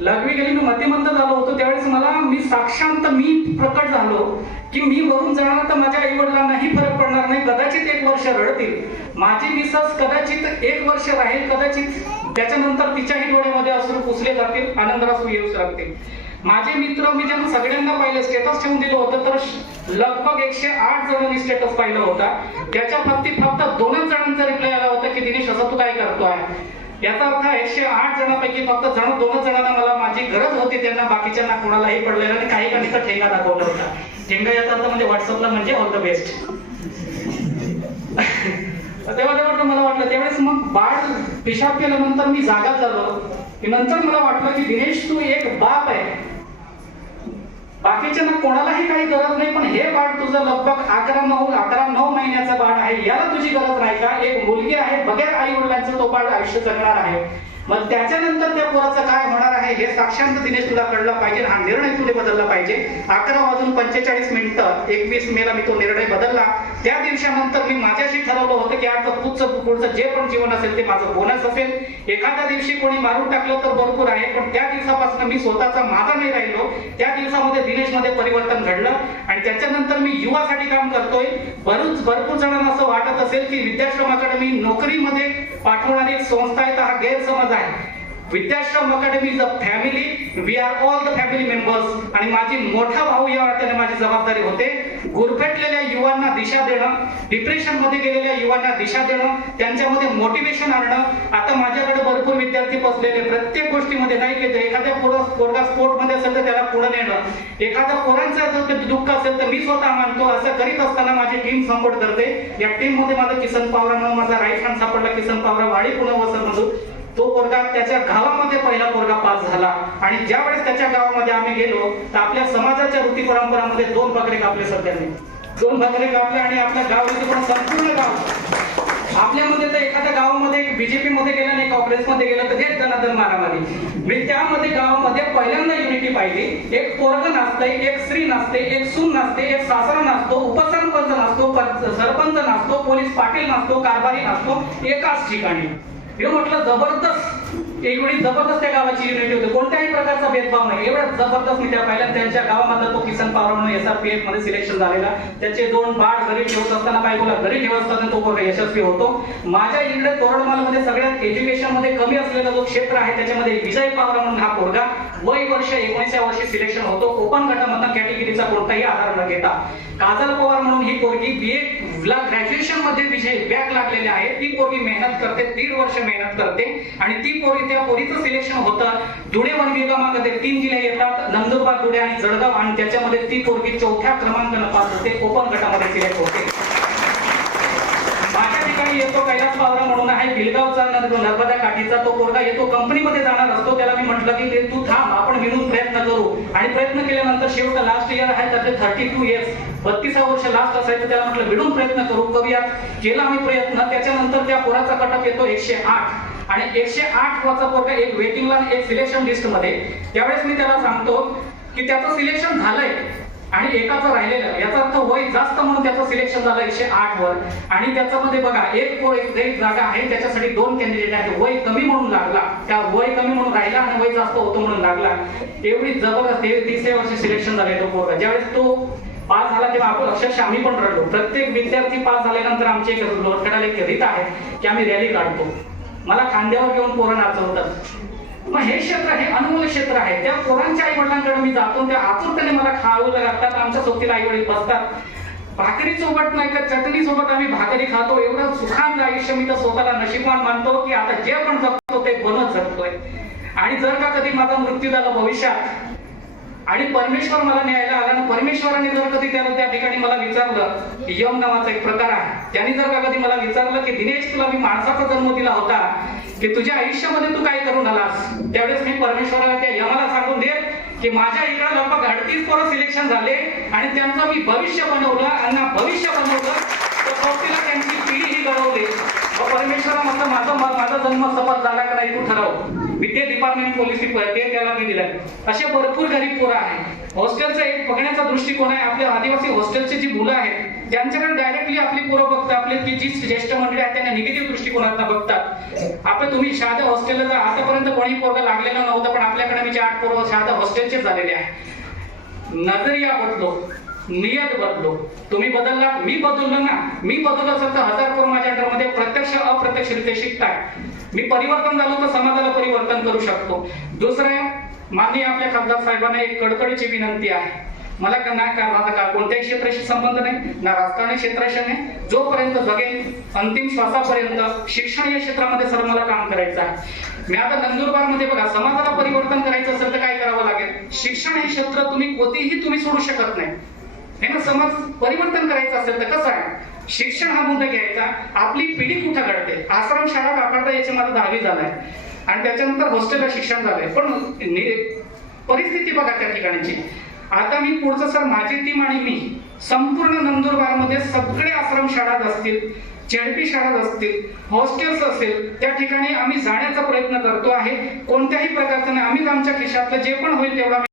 लघवी गेली, मी मतिमंद झालो होतो. त्यावेळेस मी साक्षांत प्रकट झालो की मी वरून जाणार तर माझ्या आई वडिलांनाही फरक पडणार नाही. कदाचित 1 वर्ष रडतील, माझी मिसस कदाचित 1 वर्ष राहील, कदाचित त्याच्यानंतर तिच्याही डोळ्यामध्ये अश्रू पुसले जातील, आनंदाश्रू येऊ लागतील. माझे मित्र, मी जेव्हा सगळ्यांना पाहिलं, स्टेटस ठेवून दिलं होतं तर लगभग 108 जणांनी स्टेटस पाहिलं होता. त्याच्या बाबतीत फक्त 2च जणांचा रिप्लाय आला होता की दिनेश असं तू काय करतोय. याचा अर्थ 108 जणांपैकी फक्त 2 जणांना मला माझी गरज होती, त्यांना बाकीच्यांना कोणालाही पडलेलं आणि काही काहींचा ठेंगा दाखवला होता. ठेंगा याचा अर्थ म्हणजे व्हॉट्सअपला म्हणजे ऑल द बेस्ट. तेव्हा मला वाटलं, त्यावेळेस मग बाळ पिशाब केल्यानंतर मी जागा झालो की नंतर मला वाटलं की दिनेश तू एक बाप आहे, बाकीच्यांना कोणालाही काही गरज नाही, पण हे बाळ तुझं लगभग 11-9 महिन्याचं बाळ आहे, याला तुझी गरज नाही का. एक मुलगी आहे, बगैर आई वडिलांचं तो बाळ आयुष्य जगणार आहे. मग त्याच्यानंतर त्या पोराचं काय होणार आहे हे साक्षांत दिनेश तुला कळलं पाहिजे. हा निर्णय तुला बदलला पाहिजे. 11:45 21 मेला मी तो निर्णय बदलला. त्या दिवसानंतर मी माझ्याशी ठरवलं होतं की आज पुढचं जे पण जीवन असेल ते माझं बोनस असेल. एखाद्या दिवशी कोणी मारून टाकलं तर भरपूर आहे, पण त्या दिवसापासून मी स्वतःचा माझा नाही राहिलो. त्या दिवसामध्ये दिनेशमध्ये परिवर्तन घडलं आणि त्याच्यानंतर मी युवासाठी काम करतोय. भरपूर जणांना असं वाटत असेल की विद्याश्रम अकॅडमी नोकरीमध्ये पाठवणारी एक संस्था आहे, तर हा गैरसमज आहे. Vidyashram academy is a family, we are all the family members. आणि माझी मोठा भाऊ या अर्थाने माझी जबाबदारी होते. गुरफटलेल्या युवांना दिशा देणं, डिप्रेशन मध्ये गेलेल्या युवांना दिशा देणं, त्यांच्यामध्ये मोटिवेशन आणणं. आता माझ्याकडे भरपूर विद्यार्थी बसलेले, प्रत्येक गोष्टीमध्ये नाही की एखाद्या पोरगा स्पोर्ट मध्ये असेल तर त्याला पुढे नेणं, एखाद्या पोरांचं जर दुःख असेल तर मी स्वतः मानतो. असं करीत असताना माझी टीम सपोर्ट करते. या टीम मध्ये माझा किसन पावरा म्हणून माझा राईट हँड सापडला, किसन पावरा वाडी पुणे वसर मधून. तो पोरगा त्याच्या गावामध्ये पहिला पोरगा पास झाला आणि ज्या वेळेस त्याच्या गावामध्ये आम्ही गेलो तर आपल्या समाजाच्या रीती परंपरांमध्ये 2 बकरे कापले सध्याने. 2 बकरे कापले आणि आपल्या गावामध्ये पण संपूर्ण गाव आपल्यामध्ये तर एखाद्या गावामध्ये बीजेपी मध्ये गेलं नाही, काँग्रेसमध्ये गेलं तर हेच दनादन मारामारी. मी त्यामध्ये गावामध्ये पहिल्यांदा युनिटी पाहिली. एक पोरग नसते, एक स्त्री नसते, एक सून नसते, एक सासरा नसतो, उपसरपंच नसतो, सरपंच नसतो, पोलीस पाटील नसतो, कारभारी नसतो, एकाच ठिकाणी. हे म्हटलं जबरदस्त, एक वेळी जबरदस्त त्या गावाची युनिटी होती, कोणत्याही प्रकारचा भेदभाव नाही. एवढा जबरदस्त मी त्या पाहिल्या. त्यांच्या गावामधला तो किसन पावरा म्हणून SRPF मध्ये सिलेक्शन झालेला. त्याचे 2 बाळ घरी ठेवत असताना बायकोला घरी ठेवत असताना तो यशस्वी होतो. माझ्या इकडे तोरणमालमध्ये सगळ्यात एज्युकेशन मध्ये कमी असलेला जो क्षेत्र आहे त्याच्यामध्ये विजय पावरा म्हणून हा पोरगा वय वर्ष 19व्या वर्षी सिलेक्शन होतो. ओपन गटामधून कॅटेगरीचा कोणताही आधार न घेता. काजल पवार म्हणून ही पोरगी BA ला ग्रॅज्युएशन मध्ये विजय बॅक लागलेले आहे. ती पोरगी मेहनत करते, 1.5 वर्ष मेहनत करते आणि ती पोरगी त्या पोरीचं सिलेक्शन होतं. धुळे वन विभागामध्ये 3 जिल्हे येतात, नंदुरबार, धुळे आणि जळगाव, आणि त्याच्यामध्ये ती पोरगी 4थ्या क्रमांकाने पास होते, ओपन गटामध्ये सिलेक्ट होते. माझ्या ठिकाणी येतो कैलास पावरा म्हणून आहे, बिलगावचा नर्मदा काठीचा. तो पोरगा येतो, कंपनीमध्ये जाणार असतो. त्याला मी म्हटलं की तू थांब, आपण मिळून प्रयत्न करू. आणि प्रयत्न केल्यानंतर शेवट लास्ट इयर आहे त्याचे 32 इयर्स, 32 वर्ष लास्ट असायचं. त्याला म्हटलं मिळून प्रयत्न करू, करूयात. केला आम्ही प्रयत्न. त्याच्यानंतर त्या पोराचा कटअप येतो 108 आणि 108 वाचा पोरगा एक वेटिंगला, एक सिलेक्शन लिस्ट मध्ये. त्यावेळेस मी त्याला सांगतो की त्याचं सिलेक्शन झालंय आणि एकाचं राहिलेलं, याचा अर्थ वय जास्त म्हणून त्याचं सिलेक्शन झालं 108 वर. आणि त्याच्यामध्ये बघा एक जागा आहे, त्याच्यासाठी 2 कॅन्डिडेट आहेत. वय कमी म्हणून लागला, त्या वय कमी म्हणून राहिला आणि वय जास्त होतो म्हणून लागला. एवढी जबरदस्त 30व्या वर्षी सिलेक्शन झाले तो पोरगा. ज्यावेळेस तो पास झाला तेव्हा आपण अक्षरशः आम्ही पण रडलो. प्रत्येक विद्यार्थी पास झाल्यानंतर आमची एक लोटकडाला एक रीत आहे की आम्ही रॅली काढतो. मला खांद्यावर घेऊन पोरं नाचवतात. मग हे क्षेत्र, हे अनमोल क्षेत्र आहे. त्या पोरांच्या आई वडिलांकडे मी जातो, त्या आतुरतेने मला खावं लागतात. आमच्या सोबतीला आई वडील बसतात, भाकरी सोबत नाही तर चटणी सोबत आम्ही भाकरी खातो. एवढं सुखांत आयुष्य मी तर स्वतःला नशीबवान मानतो की आता जे पण जगतो ते बनत जगतोय. आणि जर का कधी माझा मृत्यू झाला भविष्यात आणि परमेश्वर मला न्यायला आला आणि परमेश्वराने जर कधी त्याला त्या ठिकाणी मला विचारलं, यम नावाचा एक प्रकार आहे, त्यांनी जर का कधी मला विचारलं की दिनेश तुला मी माणसाचा जन्म दिला होता की तुझ्या आयुष्यामध्ये तू काय करून आलास, त्यावेळेस मी परमेश्वराला त्या यमाला सांगून दे की माझ्या इकडे लगभग 38 पोरं सिलेक्शन झाले आणि त्यांचं मी भविष्य बनवलं आणि भविष्य बनवलं तर कौतीला त्यांची पिढी ही घडवली. परमेश्वरा म्हटलं माझा जन्म सफल झाला का नाही तू ठरव. विद्या डिपार्टमेंट पॉलिसी ते त्याला मी दिलं. असे भरपूर गरीब पोरं आहेत. हॉस्टेलचा एक बघण्याचा दृष्टिकोन आहे. आपल्या आदिवासी हॉस्टेलची जी मुलं आहेत त्यांच्याकडे डायरेक्टली आपली पोरं बघतात. आपली ती जी ज्येष्ठ मंडळी आहेत त्यांना निगेटिव्ह दृष्टिकोनातून बघतात. आपण तुम्ही शहादा हॉस्टेलला जा, आतापर्यंत कोणी पोरगा लागलेला नव्हतं, पण आपल्याकडे मी 8 पोरं शहादा हॉस्टेलचे झालेले आहे. नजरिया बदलो, नियत बदलो. तुम्ही बदललात, मी बदललो ना. मी बदललो असेल तर 1000 पोरं माझ्या अंडरमध्ये प्रत्यक्ष अप्रत्यक्षरित्या शिकताय. मी परिवर्तन झालो तर समाजाला परिवर्तन करू शकतो. दुसरं, माननीय आपल्या खासदार साहेबांना एक कडकडीची विनंती आहे. मला माझा कोणत्याही क्षेत्राशी संबंध नाही, ना राजकारणी क्षेत्राशी नाही. जोपर्यंत जगेन अंतिम श्वासापर्यंत शिक्षण या क्षेत्रामध्ये सर मला काम करायचं आहे. मी आता नंदुरबारमध्ये बघा, समाजाला परिवर्तन करायचं असेल तर काय करावं लागेल? शिक्षण हे क्षेत्र तुम्ही सोडू शकत नाही. समाज परिवर्तन करायचं असेल तर कसं आहे? शिक्षण हा मुद्दा घ्यायचा. आपली पिढी कुठं घडते? आश्रम शाळा वापरता याची माझं 10वी झालाय आणि त्याच्यानंतर हॉस्टेलला शिक्षण झालंय. पण परिस्थिती बघा त्या ठिकाणची. आता मी पुढचं सर, माझी टीम आणि मी संपूर्ण नंदुरबारमध्ये सगळे आश्रम शाळा असतील, झेडपी शाळा असतील, हॉस्टेल्स असेल, त्या ठिकाणी आम्ही जाण्याचा प्रयत्न करतो आहे. कोणत्याही प्रकारचं नाही. आम्हीच आमच्या खिशातलं जे पण होईल तेवढा